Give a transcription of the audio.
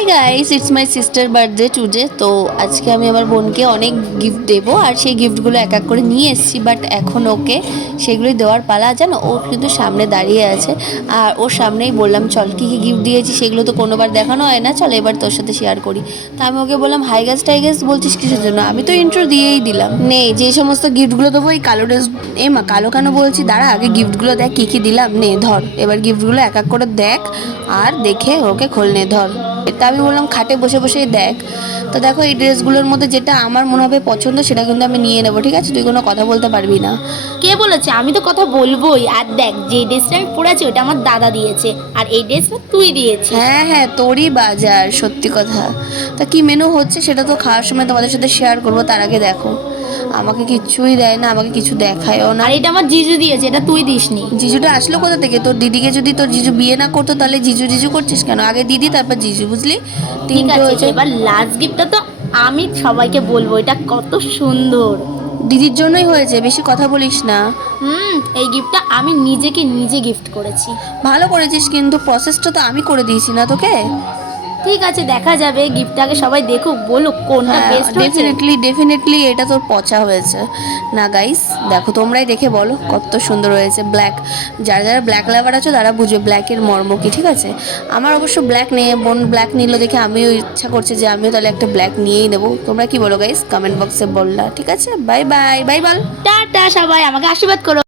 Hi guys, it's my sister birthday today. তো আজকে আমি আমার বোনকে অনেক গিফট দেবো, আর সেই গিফটগুলো এক এক করে নিয়ে এসেছি। বাট এখন ওকে সেগুলোই দেওয়ার পালা, জানো। ও কিন্তু সামনে দাঁড়িয়ে আছে, আর ওর সামনেই বললাম চল কী কী গিফট দিয়েছি সেগুলো তো কোনোবার দেখানো হয় না, চল এবার তোর সাথে শেয়ার করি। তা আমি ওকে বললাম হাই গাছ টাইগাস বলছিস কিসের জন্য, আমি তো ইন্ট্রো দিয়েই দিলাম। নে যে সমস্ত গিফটগুলো দেবো, এই কালো ড্রেস। মা কালো কেন বলছি, দাঁড়া আগে গিফটগুলো দেখ কী কী দিলাম। নে ধর, এবার গিফটগুলো এক এক করে দেখ, আর দেখে ওকে খোল। নে ধর। তা আমি বললাম খাটে বসে বসেই দেখ। তো দেখো, এই ড্রেসগুলোর মধ্যে যেটা আমার মনে হবে পছন্দ সেটা কিন্তু আমি নিয়ে নেবো, ঠিক আছে? তুই কোনো কথা বলতে পারবি না। কে বলেছে? আমি তো কথা বলবোই। আর দেখ, যে ড্রেসটা আমি পরেছি ওটা আমার দাদা দিয়েছে, আর এই ড্রেসটা তুই দিয়েছিস। হ্যাঁ হ্যাঁ, তোরই বাজার, সত্যি কথা। তা কি মেনু হচ্ছে সেটা তো খাওয়ার সময় তোমাদের সাথে শেয়ার করবো। তার আগে দেখো, আমাকে কিচ্ছুই দেয় না, আমাকে কিছু দেখায়ও না। আর এটা আমার জিজু দিয়েছে, এটা তুই দিসনি। জিজুটা আসলো কোথা থেকে? তোর দিদিকে যদি তোর জিজু বিয়ে না করতো তাহলে জিজু জিজু করছিস কেন? আগে দিদি তারপর জিজু, বুঝলি? ঠিক তিনটে আছে, হয়েছে। এবার লাস্ট গিফটটা তো আমি সবাইকে বলবো, এটা কত সুন্দর। দিদির জন্যই হয়েছে, বেশি কথা বলিস না। এই গিফটটা আমি নিজেকে নিজে গিফট করেছি। ভালো করেছিস, কিন্তু প্রসেসটা তো আমি করে দিয়েছি না তোকে। ঠিক আছে, দেখা যাবে। গিফটটাকে সবাই দেখুক, বলুক কোনটা হ্যাঁ, বেস্ট হয়েছে। ডেফিনেটলি এটা তোর পচা হয়েছে। না গাইস, দেখো তোমরাই দেখে বলো কত সুন্দর হয়েছে। ব্ল্যাক, যারা যারা ব্ল্যাক লাভার আছো তারা বুঝবে ব্ল্যাকের মর্ম কি, ঠিক আছে? আমার অবশ্য ব্ল্যাক নেই, বোন ব্ল্যাক নিল দেখে আমিও ইচ্ছা করছে যে আমিও তাহলে একটা ব্ল্যাক নিয়েই নেবো। তোমরা কি বলো গাইস? কমেন্ট বক্সে বললা, ঠিক আছে? বাই বাই, বাই বল। টাটা সবাই, আমাকে আশীর্বাদ করো।